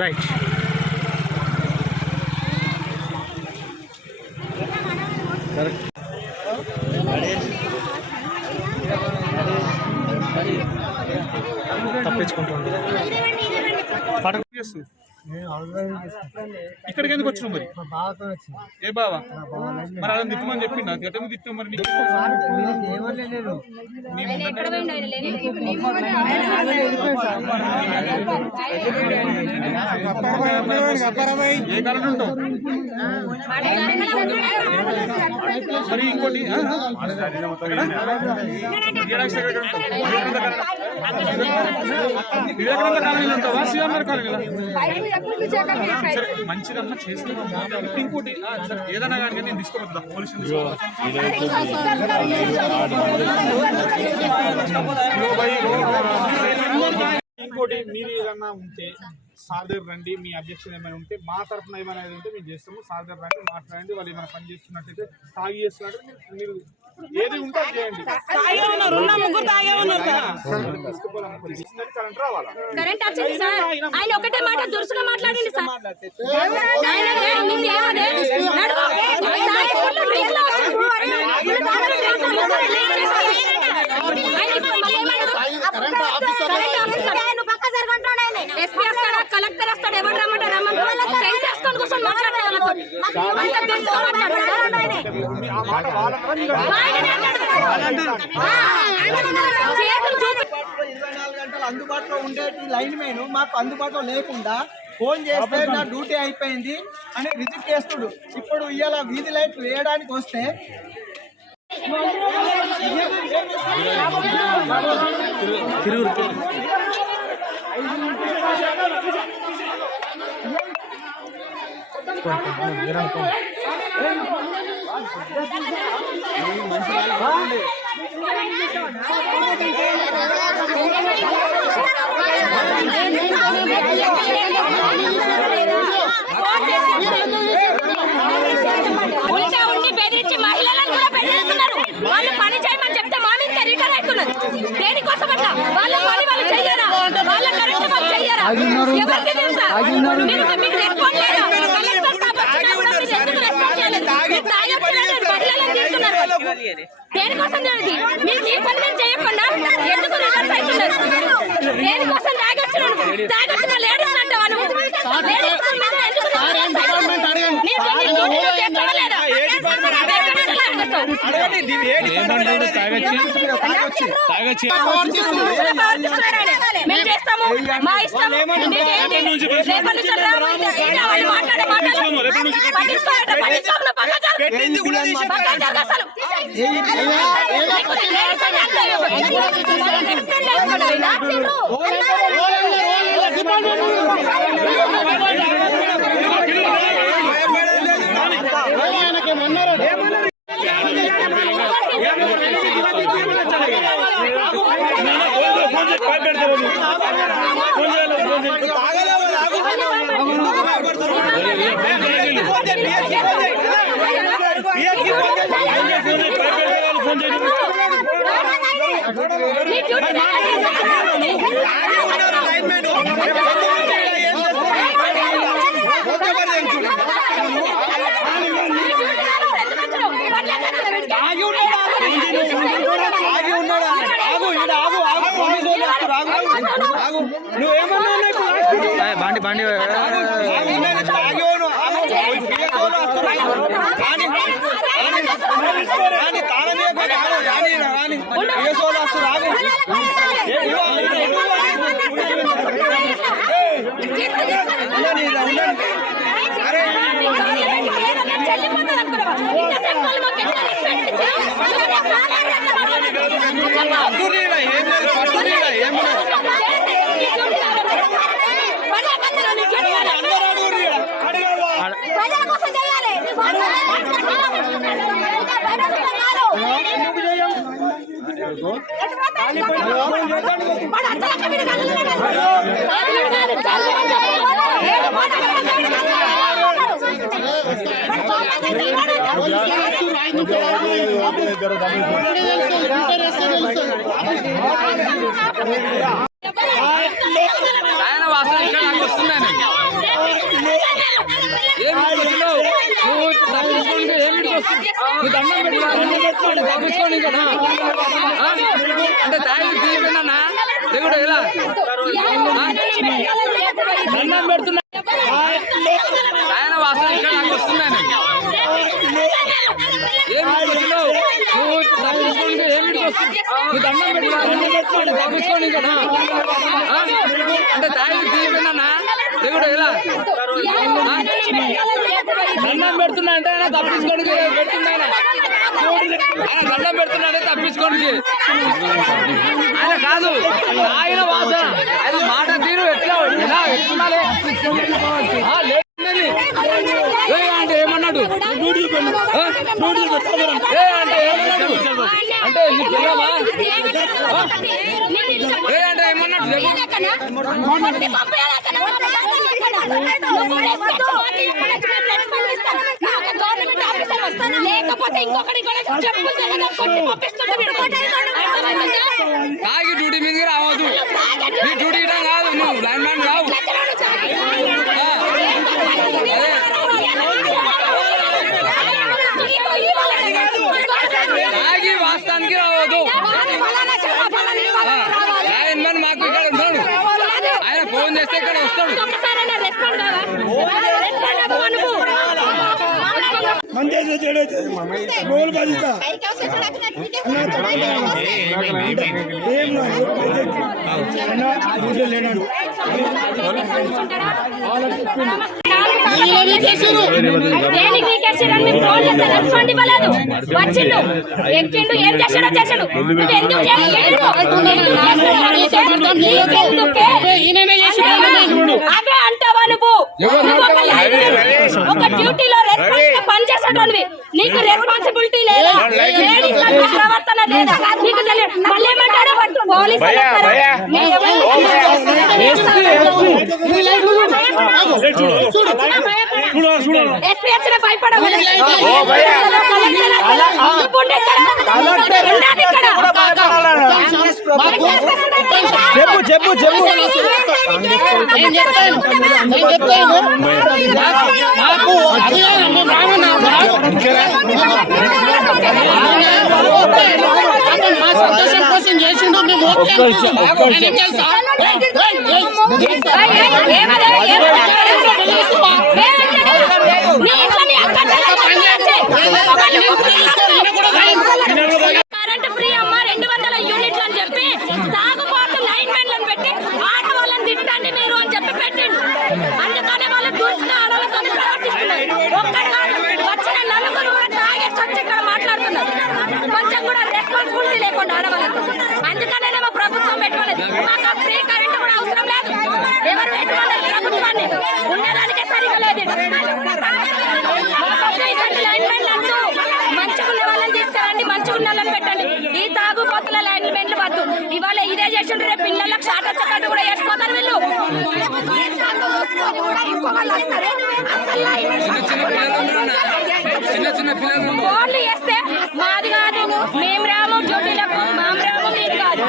Right. తప్పించుకుంటుంది. ఇక్కడికి ఎందుకు వచ్చినావు మరి? ఏ బావా మరి అలా తిట్టమని చెప్పి నాకు ఎట్లా తిట్టావు మరి? ఏ కారణం ఉంటావు మరి? ఇంకోటి వివేకానంద కాలనీలో ఉంటావా? శ్రీరామ్ కాలనీలో? మంచిదన్నా చేస్తున్నాం. ఇంకోటి ఏదైనా కానీ నేను తీసుకోవద్దా పోలీసు? ఇంకోటి మీరు ఏదన్నా ఉంటే సార్ దగ్గర రండి, మీ అబ్జెక్షన్ ఏమైనా ఉంటే మా తరఫున ఏమైనా ఉంటే మేము చేస్తాము. సార్ దగ్గర రండి, మాట్లాడండి. వాళ్ళు ఏమైనా పని చేస్తున్నట్టయితే తాగి చేస్తున్నట్టు మీరు ఏది ఉంటే చేయండి. కరెంట్ వచ్చింది సార్, ఆయన ఒకటే మాట దురుసుగా మాట్లాడండి సార్. ఎస్పీ వస్తాడా, కలెక్టర్ వస్తాడు, ఎవరు రమ్మంటారు టెంట్ వేసుకొని కూర్చొని మాట్లాడే వాళ్ళతో 24 గంటలు అందుబాటులో ఉండేటి లైన్ మెయిన్ మాకు అందుబాటులో లేకుండా ఫోన్ చేస్తే నా డ్యూటీ అయిపోయింది అని రిజెక్ట్ చేస్తుడు. ఇప్పుడు ఇవాళ వీధి లైట్లు వేయడానికి వస్తే ఉల్టా ఉండి బెదిరించి మహిళలను కూడా బెదిరిస్తున్నారు. వాళ్ళు పని చేయమని చెప్తే మా మీద రిటర్న్ అవుతున్నారు. దేనికోసం అట్లా? వాళ్ళ పని వాళ్ళు చెయ్యరా? వాళ్ళ కరెక్ట్ వాళ్ళు చెయ్యరా? ఎవరికి తెలుసా? మీకు రెస్పాండ్ లేదా? కలెక్టర్ సాబ్ వచ్చినా కూడా మీరు ఎందుకు రెస్పాండ్ చేయలేదు? మీరు తాగొచ్చినట్టు మహిళలను తీస్తున్నారు. దేనికోసం జరిగింది? మీరు మీ పని మీరు చేయకుండా ఎందుకు రిటర్న్స్ అవుతున్నారు? దేనికోసం తాగొచ్చిన లేడీస్ అంటావా నువ్వు? లేడీస్ మేము చేస్తాము, మా ఇష్టం. బాండి బాండి ఆయన వాసన ఇక్కడ వస్తుందండి. తప్పించుకోండి ఇంకా అంటే తాగి తీపినా దిగుడు ఇలా దండం పెడుతున్నా ఆయన వాసన ఇక్కడ నాకు వస్తున్నాను ఏమి వచ్చినావు నువ్వు తప్పించుకోండి ఏమిటికి వస్తుంది నువ్వు దండం పెట్టుకోండి తప్పించుకోండి ఇంకా అంటే తాగి తీపినా దిగుడు ఇలా దండం పెడుతున్నా అంటే ఆయన తప్పించుకోండి పెడుతున్నా ఆయన దండం పెడుతున్నా అంటే తప్పించుకోండి ఆయన కాదు ఆయన వాసన ఆయన మాట తీరు ఎట్లా ఎలా ఎట్లున్నాలే అంటే ఏమన్నాడు అంటే ఏమన్నాడు అంటే నీకు తెలియవా అంటే ఏమన్నాడు లేకపోతే ఇంకొకటి తాగి డ్యూటీ మీద రావద్దు నీ డ్యూటీ ఇవ్వడం కాదు నువ్వు లైన్ మ్యాన్ రావు తాగి వాస్తవానికి రావద్దు లైన్ మ్యాన్ మాకు ఇక్కడ ఉంటాడు ఆయన ఫోన్ చేస్తే ఇక్కడ వస్తాడు వచ్చిండు ఎక్కిండు ఏం చేసాడో చేసాడు అదే అంటావా నువ్వు ఒక డ్యూటీలో పని చేసేటోనివి నీకు రెస్పాన్సిబిలిటీ లేదా ప్రవర్తన లేదా నీకు తెలియదు మళ్ళీ ఏమంటాడు పోలీసు ఎస్పీ వచ్చిన భయపడవు చెప్పు సంతోషం కోసం చేసిండు మేము కరెంట్ ఫ్రీ అమ్మ 200 యూనిట్లు అని చెప్పి తాగుబాటు లైన్ మెన్లను పెట్టి ఆడవాళ్ళని తిట్టండి మీరు అని చెప్పి పెట్టిండు. అందుకనే వాళ్ళు దూసుగా ఆడవాళ్ళతో ప్రవర్తిస్తున్నారు. ఒక్కడు కాదు వచ్చిన నలుగురు కూడా తాగేసి వచ్చి ఇక్కడ మాట్లాడుతున్నారు. కొంచెం కూడా రెస్పాన్సిబిలిటీ లేకుండా ఆడవాళ్ళకు. అందుకనే మా ప్రభుత్వం పెట్టుకోలేదు. మాకు ఫ్రీ కరెంట్ కూడా అవసరం లేదు. ఎవరు పెట్టుకోలేదు ప్రభుత్వాన్ని ఉండడానికే సరిగా లేదు. లైన్ మెన్లు వద్దు, మంచిగా ఉన్న వాళ్ళని తీసుకురండి, మంచిగా ఉన్న వాళ్ళని పెట్టండి. ఈ తాగుబోతుల లైన్ మెన్లు వద్దు. ఇవాళ ఇదే చేసిండ్రు, రేపు పిల్లలకు షార్ట్ వచ్చేటట్టు కూడా వేసిపోతారు వీళ్ళు. చిన్న పిల్లలు ఫోన్లు చేస్తే మాది కాదు, మేము రాము డ్యూటీలకు, మా రాము మీరు కాదు.